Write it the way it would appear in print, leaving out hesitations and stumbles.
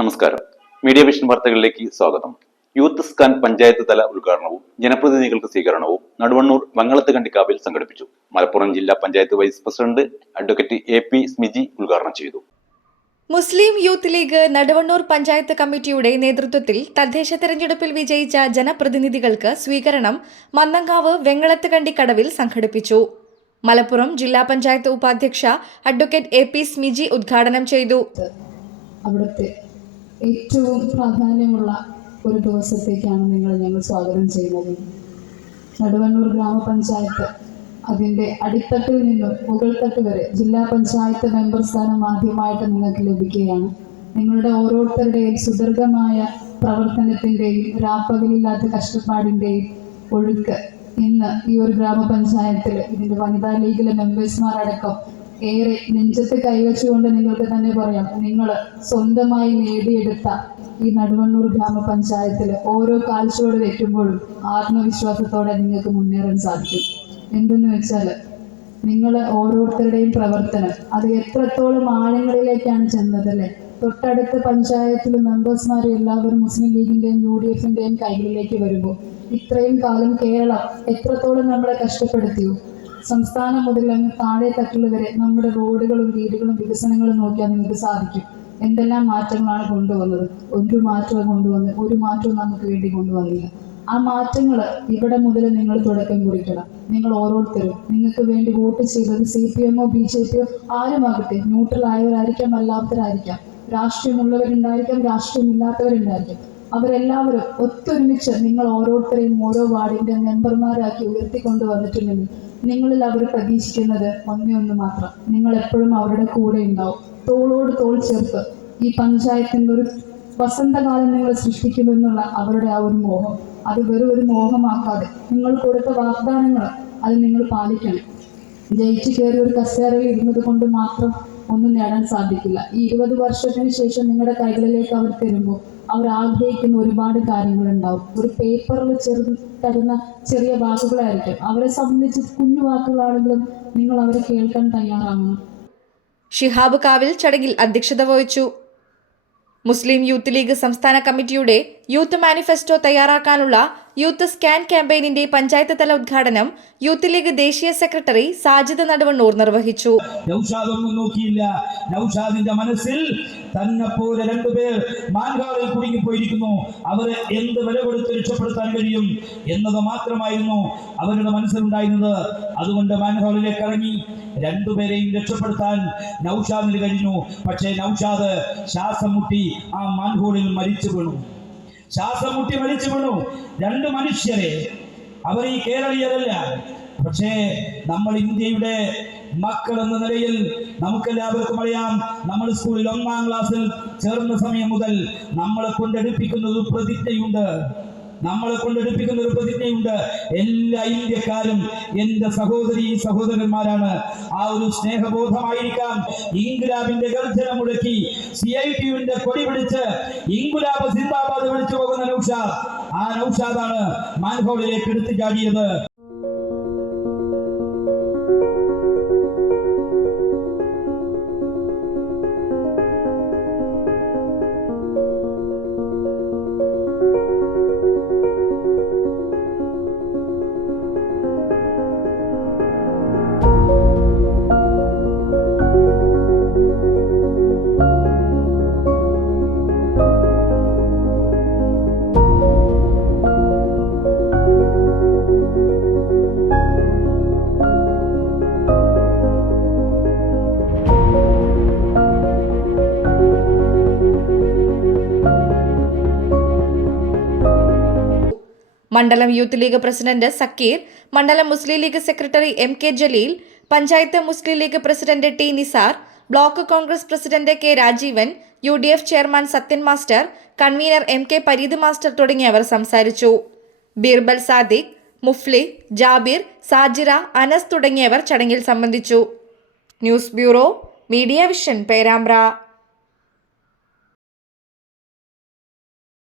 നമസ്കാരം. Media vision വാർത്തകളിലേക്ക് സ്വാഗതം. യൂത്ത് സ്കാൻ പഞ്ചായത്ത് തല ഉദ്ഘാടനവും ജനപ്രതിനിധികൾക്ക് സ്വീകരണവും നടുവണ്ണൂർ വെങ്ങളത്തുകണ്ടിക്കാവിൽ സംഘടിപ്പിച്ചു. മലപ്പുറം ജില്ലാ panchayat vice president advocate AP Smiji ഉദ്ഘാടനം ചെയ്തു. Muslim youth league Naduvannur panchayat കമ്മിറ്റിയുടെ നേതൃത്വത്തിൽ തദ്ദേശ തെരഞ്ഞെടുപ്പിൽ വിജയിച്ച ജനപ്രതിനിധികൾക്ക് സ്വീകരണം മന്നങ്കാവ് വെങ്ങളത്തുകണ്ടിക്കടവിൽ സംഘടിപ്പിച്ചു. മലപ്പുറം ജില്ലാ പഞ്ചായത്ത് ഉപാധ്യക്ഷ അഡ്വക്കേറ്റ് AP സ്മിജി ഉദ്ഘാടനം ചെയ്തു. അവിടുത്തെ ഏറ്റവും പ്രാധാന്യമുള്ള ഒരു ദിവസത്തേക്കാണ് ഞങ്ങൾ സ്വാഗതം ചെയ്യുന്നത്. നടുവണ്ണൂർ ഗ്രാമപഞ്ചായത്ത് അതിൻ്റെ അടിത്തട്ടിൽ നിന്നും മുകൾത്തട്ട് വരെ ജില്ലാ പഞ്ചായത്ത് മെമ്പർ സ്ഥാനം ആദ്യമായിട്ട് നിങ്ങൾക്ക് ലഭിക്കുകയാണ്. നിങ്ങളുടെ ഓരോരുത്തരുടെയും സുദീർഘമായ പ്രവർത്തനത്തിൻ്റെയും രാപ്പകലില്ലാത്ത കഷ്ടപ്പാടിൻ്റെയും ഒഴുക്ക് ഇന്ന് ഈ ഒരു ഗ്രാമപഞ്ചായത്തിൽ ഇതിൻ്റെ വനിതാ ലീഗിലെ മെമ്പേഴ്സ്മാരടക്കം ഏറെ നെഞ്ചത്ത് കൈവച്ചുകൊണ്ട് നിങ്ങൾക്ക് തന്നെ പറയാം, നിങ്ങൾ സ്വന്തമായി നേടിയെടുത്ത ഈ നടുവണ്ണൂർ ഗ്രാമപഞ്ചായത്തിൽ ഓരോ കാഴ്ചയോട് വെക്കുമ്പോഴും ആത്മവിശ്വാസത്തോടെ നിങ്ങൾക്ക് മുന്നേറാൻ സാധിക്കും. എന്തെന്ന് വെച്ചാൽ നിങ്ങൾ ഓരോരുത്തരുടെയും പ്രവർത്തനം അത് എത്രത്തോളം ആഴങ്ങളിലേക്കാണ് ചെന്നതല്ലേ. തൊട്ടടുത്ത പഞ്ചായത്തിലെ മെമ്പേഴ്സ്മാർ എല്ലാവരും മുസ്ലിം ലീഗിൻ്റെയും UDFൻ്റെയും കൈകളിലേക്ക് വരുമ്പോൾ ഇത്രയും കാലം കേരളം എത്രത്തോളം നമ്മളെ കഷ്ടപ്പെടുത്തിയോ. സംസ്ഥാനം മുതൽ അങ്ങ് താഴെ തട്ടിൽ വരെ നമ്മുടെ റോഡുകളും വീടുകളും വികസനങ്ങളും നോക്കിയാൽ നിങ്ങൾക്ക് സാധിക്കും എന്തെല്ലാം മാറ്റങ്ങളാണ് കൊണ്ടുവന്നത്. ഒരു മാറ്റവും നമുക്ക് വേണ്ടി കൊണ്ടുവന്നില്ല. ആ മാറ്റങ്ങൾ ഇവിടെ മുതൽ നിങ്ങൾ തുടക്കം കുറിക്കണം. നിങ്ങൾ ഓരോരുത്തരും നിങ്ങൾക്ക് വേണ്ടി വോട്ട് ചെയ്തത് CPM-ഓ BJP-യോ ആരുമാകട്ടെ, ന്യൂട്രൽ ആയവരായിരിക്കാം, അല്ലാത്തവരായിരിക്കാം, രാഷ്ട്രീയമുള്ളവരുണ്ടായിരിക്കാം, രാഷ്ട്രീയമില്ലാത്തവരുണ്ടായിരിക്കും, അവരെല്ലാവരും ഒത്തൊരുമിച്ച് നിങ്ങൾ ഓരോരുത്തരെയും ഓരോ വാർഡിൻ്റെ മെമ്പർമാരാക്കി ഉയർത്തിക്കൊണ്ട് വന്നിട്ടുണ്ടെങ്കിൽ നിങ്ങളിൽ അവർ പ്രതീക്ഷിക്കുന്നത് ഒന്ന് മാത്രം, നിങ്ങൾ എപ്പോഴും അവരുടെ കൂടെ ഉണ്ടാവും. തോളോട് തോൾ ചേർത്ത് ഈ പഞ്ചായത്തിൻ്റെ ഒരു വസന്തകാലം നിങ്ങൾ സൃഷ്ടിക്കുമെന്നുള്ള അവരുടെ ആ ഒരു മോഹം, അത് വെറും ഒരു മോഹമാക്കാതെ നിങ്ങൾ കൊടുത്ത വാഗ്ദാനങ്ങൾ അത് നിങ്ങൾ പാലിക്കണം. ജയിച്ചു കയറി ഒരു കസേരയിൽ ഇരുന്നത് കൊണ്ട് മാത്രം ഒന്നും നേടാൻ സാധിക്കില്ല. ഈ 20 വർഷത്തിന് ശേഷം നിങ്ങളുടെ കൈകളിലേക്ക് അവർ തരുമ്പോൾ അവർ ആഗ്രഹിക്കുന്ന ഒരുപാട് കാര്യങ്ങളുണ്ടാവും. ഒരു പേപ്പറിൽ തരുന്ന ചെറിയ വാക്കുകളായിരിക്കും, അവരെ സംബന്ധിച്ച് കുഞ്ഞു വാക്കുകളാണെങ്കിലും നിങ്ങൾ അവരെ കേൾക്കാൻ തയ്യാറാവണം. ഷിഹാബ് കാവിൽ ചടങ്ങിൽ അധ്യക്ഷത വഹിച്ചു. മുസ്ലിം യൂത്ത് ലീഗ് സംസ്ഥാന കമ്മിറ്റിയുടെ യൂത്ത് മാനിഫെസ്റ്റോ തയ്യാറാക്കാനുള്ള യൂത്ത് സ്കാൻ ക്യാമ്പയിനിന്റെ പഞ്ചായത്ത് തല ഉദ്ഘാടനം യൂത്ത് ലീഗ് ദേശീയ സെക്രട്ടറി സാജിദ് നടുവണ്ണൂർ നിർവഹിച്ചു. നൗഷാദൊന്നും നോക്കിയില്ല. നൗഷാദിന്റെ മനസ്സിൽ തന്നെ പോലെ രണ്ടുപേർ മാൻകാവിൽ കുടുങ്ങിപ്പോയിരിക്കുന്നു, അവരെ എന്ത് വില കൊടുത്ത് രക്ഷപ്പെടുത്താൻ കഴിയും എന്നത് മാത്രമായിരുന്നു അവരുടെ മനസ്സിലുണ്ടായിരുന്നത്. അതുകൊണ്ട് മാൻകാവിലേക്ക് ഇറങ്ങി രണ്ടുപേരെയും രക്ഷപ്പെടുത്താൻ നൗഷാദിന് കഴിഞ്ഞു. പക്ഷേ നൗഷാദ് ശ്വാസം മുട്ടി ആ മാൻഹോളിൽ മരിച്ചു വീണു. രണ്ട് മനുഷ്യരെ, അവർ ഈ കേരളീയരല്ല, പക്ഷേ നമ്മൾ ഇന്ത്യയുടെ മക്കൾ എന്ന നിലയിൽ നമുക്കെല്ലാവർക്കും അറിയാം, നമ്മൾ സ്കൂളിൽ 1ാം ക്ലാസ്സിൽ ചേർന്ന സമയം മുതൽ നമ്മളെ കൊണ്ടെടുപ്പിക്കുന്ന ഒരു പ്രതിജ്ഞയുണ്ട്. എല്ലാ ഇന്ത്യക്കാരും എൻ്റെ സഹോദരന്മാരാണ്. ആ ഒരു സ്നേഹബോധമായിരിക്കാം ഇൻകുലാബിന്റെ ഗർജനം മുഴക്കി CITUവിന്റെ കൊടി പിടിച്ച് ഇൻകുലാബ് സിന്ദാബാദ് വിളിച്ചു പോകുന്ന നൗഷാദ്. ആ നൗഷാദാണ് മാൻഹോളിലേക്ക് എടുത്തു ചാടിയത്. മണ്ഡലം യൂത്ത് ലീഗ് പ്രസിഡന്റ് സക്കീർ, മണ്ഡലം Muslim League secretary MK Jaleel, panchayat Muslim League president T Nisar, block Congress president K Rajeevan, UDF chairman Sathyan master, convener MK Pareed master തുടങ്ങിയവർ സംസാരിച്ചു. ബീർബൽ സാദിഖ്, മുഫ്ലി, ജാബിർ, സാജിറ, അനസ് തുടങ്ങിയവർ ചടങ്ങിൽ സംബന്ധിച്ചു. News bureau, media vision, Perambra.